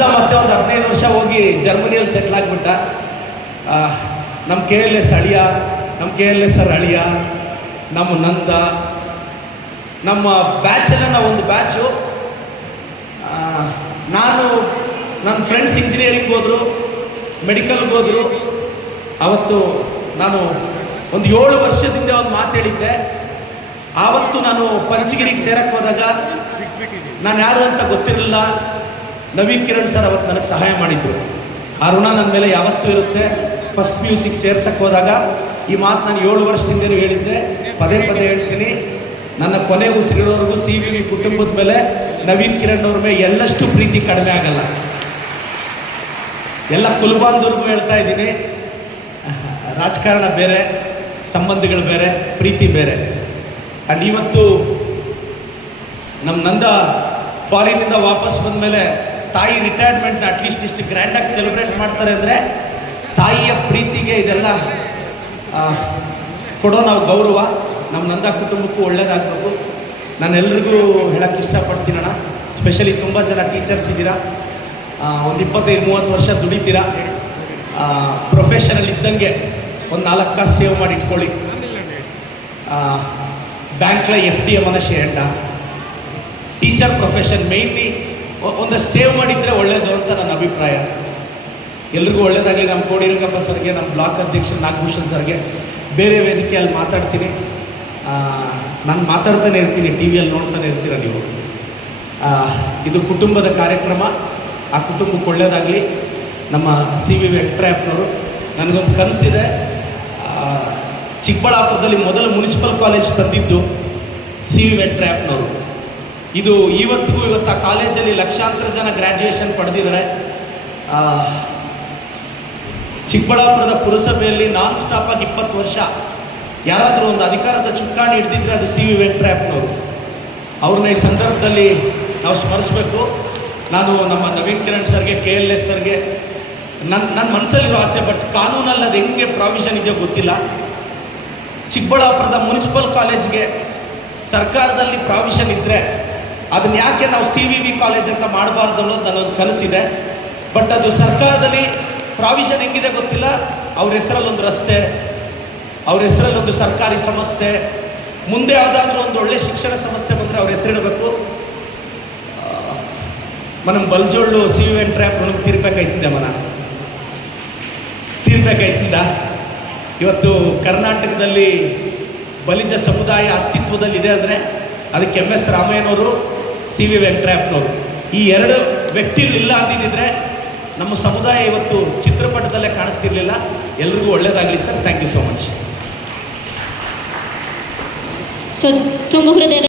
ನಂದ ಮತ್ತೆ ಒಂದು ಹದಿನೈದು ವರ್ಷ ಹೋಗಿ ಜರ್ಮನಿಯಲ್ಲಿ ಸೆಟ್ಲ್ ಆಗಿಬಿಟ್ಟ. ನಮ್ಮ ಕೆ ಎಲ್ ಎಸ್ ಅಳಿಯ ನಮ್ಮ ಕೆ ಎಲ್ ಎಸ್ ಸರ್ ಅಳಿಯ, ನಮ್ಮ ನಂದ, ನಮ್ಮ ಬ್ಯಾಚೆಲ್ಲ ನಾವು ಒಂದು ಬ್ಯಾಚು ನಾನು ನನ್ನ ಫ್ರೆಂಡ್ಸ್ ಇಂಜಿನಿಯರಿಂಗ್ ಹೋದರು ಮೆಡಿಕಲ್ಗೆ ಹೋದರು. ಅವತ್ತು ನಾನು ಒಂದು ಏಳು ವರ್ಷದಿಂದ ಒಂದು ಮಾತು ಹೇಳಿದ್ದೆ. ಆವತ್ತು ನಾನು ಪಂಚಗಿರಿಗೆ ಸೇರಕ್ಕೆ ಹೋದಾಗ, ನಾನು ಯಾರು ಅಂತ ಗೊತ್ತಿರಲಿಲ್ಲ. ನವೀನ್ ಕಿರಣ್ ಸರ್ ಅವತ್ತು ನನಗೆ ಸಹಾಯ ಮಾಡಿದ್ರು. ಆ ಋಣ ನನ್ನ ಮೇಲೆ ಯಾವತ್ತೂ ಇರುತ್ತೆ. ಫಸ್ಟ್ ಪಿ ಯು ಸಿಗೆ ಸೇರ್ಸಕ್ಕೆ ಹೋದಾಗ ಈ ಮಾತು ನಾನು ಏಳು ವರ್ಷದಿಂದಲೂ ಹೇಳಿದ್ದೆ. ಪದೇ ಪದೇ ಹೇಳ್ತೀನಿ. ನನ್ನ ಕೊನೆ ಉಸಿರಿರೋವರೆಗೂ ಸಿ ವಿ ಕುಟುಂಬದ ಮೇಲೆ ನವೀನ್ ಕಿರಣ್ ಅವ್ರ ಮೇಲೆ ಎಳ್ಳಷ್ಟು ಪ್ರೀತಿ ಕಡಿಮೆ ಆಗಲ್ಲ. ಎಲ್ಲ ಕುಲ್ಬಾಂಧವ್ರಿಗೂ ಹೇಳ್ತಾ ಇದ್ದೀನಿ. ರಾಜಕಾರಣ ಬೇರೆ, ಸಂಬಂಧಗಳು ಬೇರೆ, ಪ್ರೀತಿ ಬೇರೆ. ಆ್ಯಂಡ್ ಇವತ್ತು ನಮ್ಮ ನಂದ ಫಾರಿನಿಂದ ವಾಪಸ್ ಬಂದಮೇಲೆ ತಾಯಿ ರಿಟೈರ್ಮೆಂಟ್ನ ಅಟ್ಲೀಸ್ಟ್ ಇಷ್ಟು ಗ್ರ್ಯಾಂಡಾಗಿ ಸೆಲೆಬ್ರೇಟ್ ಮಾಡ್ತಾರೆ ಅಂದರೆ ತಾಯಿಯ ಪ್ರೀತಿಗೆ ಇದೆಲ್ಲ ಕೊಡೋ ನಾವು ಗೌರವ. ನಮ್ಮ ನಂದ ಕುಟುಂಬಕ್ಕೂ ಒಳ್ಳೇದಾಗಬೇಕು. ನಾನು ಎಲ್ರಿಗೂ ಹೇಳಕ್ಕೆ ಇಷ್ಟಪಡ್ತೀನಣ್ಣ ಸ್ಪೆಷಲಿ ತುಂಬ ಜನ ಟೀಚರ್ಸ್ ಇದ್ದೀರಾ. ಒಂದು ಇಪ್ಪತ್ತೈದು, ಮೂವತ್ತು ವರ್ಷ ದುಡಿತೀರಾ. ಪ್ರೊಫೆಷನಲ್ ಇದ್ದಂಗೆ ಒಂದು ನಾಲ್ಕು ಕಾಸು ಸೇವ್ ಮಾಡಿ ಇಟ್ಕೊಳ್ಳಿ. ಬ್ಯಾಂಕ್ಲ ಎಫ್ ಡಿ ಎಂ ಶೇಂಡ ಟೀಚರ್ ಪ್ರೊಫೆಷನ್ ಮೇಯ್ನ್ಲಿ ಒಂದಷ್ಟು ಸೇವ್ ಮಾಡಿದರೆ ಒಳ್ಳೇದು ಅಂತ ನನ್ನ ಅಭಿಪ್ರಾಯ. ಎಲ್ರಿಗೂ ಒಳ್ಳೇದಾಗಲಿ. ನಮ್ಮ ಕೋಡಿರಂಗಪ್ಪ ಸರ್ಗೆ, ನಮ್ಮ ಬ್ಲಾಕ್ ಅಧ್ಯಕ್ಷ ನಾಗಭೂಷಣ್ ಸರ್ಗೆ. ಬೇರೆ ವೇದಿಕೆಯಲ್ಲಿ ಮಾತಾಡ್ತೀನಿ. ನಾನು ಮಾತಾಡ್ತಾನೆ ಇರ್ತೀನಿ ಟಿ ವಿಯಲ್ಲಿ ನೋಡ್ತಾನೆ ಇರ್ತೀರ ನೀವು. ಇದು ಕುಟುಂಬದ ಕಾರ್ಯಕ್ರಮ. ಆ ಕುಟುಂಬಕ್ಕೆ ಒಳ್ಳೇದಾಗಲಿ. ನಮ್ಮ ಸಿ ವಿ ವೆಂಕಟರಾಯಪ್ಪನವರು. ನನಗೊಂದು ಕನಸಿದೆ. ಚಿಕ್ಕಬಳ್ಳಾಪುರದಲ್ಲಿ ಮೊದಲ ಮುನ್ಸಿಪಲ್ ಕಾಲೇಜ್ ತಂದಿದ್ದು ಸಿ ವಿ ವೆಂಕಟರಾಯಪ್ಪನವರು. ಇದು ಇವತ್ತಿಗೂ ಇವತ್ತು ಆ ಕಾಲೇಜಲ್ಲಿ ಲಕ್ಷಾಂತರ ಜನ ಗ್ರ್ಯಾಜುಯೇಷನ್ ಪಡೆದಿದ್ದಾರೆ. ಚಿಕ್ಕಬಳ್ಳಾಪುರದ ಪುರಸಭೆಯಲ್ಲಿ ನಾನ್ ಸ್ಟಾಪ್ ಆಗಿ ಇಪ್ಪತ್ತು ವರ್ಷ. ಯಾರಾದರೂ ಒಂದು ಅಧಿಕಾರದ ಚುಕ್ಕಾಣಿ ಹಿಡಿದಿದ್ರೆ ಅದು ಸಿ ವಿ ವೆಂಕಟರಾಯಪ್ಪನವರು. ಅವ್ರನ್ನ ಈ ಸಂದರ್ಭದಲ್ಲಿ ನಾವು ಸ್ಮರಿಸಬೇಕು. ನಾನು ನಮ್ಮ ನವೀನ್ ಕಿರಣ್ ಸರ್ಗೆ, ಕೆ ಎಲ್ ಎಸ್ ಸರ್ಗೆ ನನ್ನ ನನ್ನ ಮನಸ್ಸಲ್ಲಿರೋ ಆಸೆ ಬಟ್ ಕಾನೂನಲ್ಲಿ ಅದು ಹೆಂಗೆ ಪ್ರಾವಿಷನ್ ಇದೆಯೋ ಗೊತ್ತಿಲ್ಲ. ಚಿಕ್ಕಬಳ್ಳಾಪುರದ ಮುನ್ಸಿಪಲ್ ಕಾಲೇಜ್ಗೆ ಸರ್ಕಾರದಲ್ಲಿ ಪ್ರಾವಿಷನ್ ಇದ್ದರೆ ಅದನ್ನ ಯಾಕೆ ನಾವು ಸಿ ವಿ ವಿ ಕಾಲೇಜ್ ಅಂತ ಮಾಡಬಾರ್ದು ಅನ್ನೋದು ನನ್ನೊಂದು ಕನಸಿದೆ. ಬಟ್ ಅದು ಸರ್ಕಾರದಲ್ಲಿ ಪ್ರಾವಿಷನ್ ಹೆಂಗಿದೆ ಗೊತ್ತಿಲ್ಲ. ಅವ್ರ ಹೆಸರಲ್ಲೊಂದು ರಸ್ತೆ, ಅವ್ರ ಹೆಸರಲ್ಲೊಂದು ಸರ್ಕಾರಿ ಸಂಸ್ಥೆ, ಮುಂದೆ ಯಾವುದಾದ್ರೂ ಒಂದು ಒಳ್ಳೆ ಶಿಕ್ಷಣ ಸಂಸ್ಥೆ ಬಂದರೆ ಅವ್ರ ಹೆಸರಿಡಬೇಕು ಮನಮ್ ಬಲ್ಜೋಳ್ಳು ಸಿ ವಿ ವೆಂಟ್ರ್ಯಾಪ್ ಋಣಕ್ಕೆ ತೀರ್ಬೇಕಾಯ್ತಿದ್ದೆ ಮನ. ತೀರ್ಬೇಕಾಯ್ತಿದ್ದ ಇವತ್ತು ಕರ್ನಾಟಕದಲ್ಲಿ ಬಲಿಜ ಸಮುದಾಯ ಅಸ್ತಿತ್ವದಲ್ಲಿದೆ ಅಂದರೆ ಅದಕ್ಕೆ ಎಂ ಎಸ್ ರಾಮಯ್ಯನವರು ಸಿ ವಿ ವೆಂಕಟರಾಯಪ್ಪನವರು. ಈ ಎರಡು ವ್ಯಕ್ತಿಗಳಿಲ್ಲ ಅಂದಿದ್ದರೆ ನಮ್ಮ ಸಮುದಾಯ ಇವತ್ತು ಚಿತ್ರಪಟದಲ್ಲೇ ಕಾಣಿಸ್ತಿರ್ಲಿಲ್ಲ. ಎಲ್ರಿಗೂ ಒಳ್ಳೇದಾಗಲಿ sir. Thank you so much sir, ತುಂಬ ಹೃದಯದ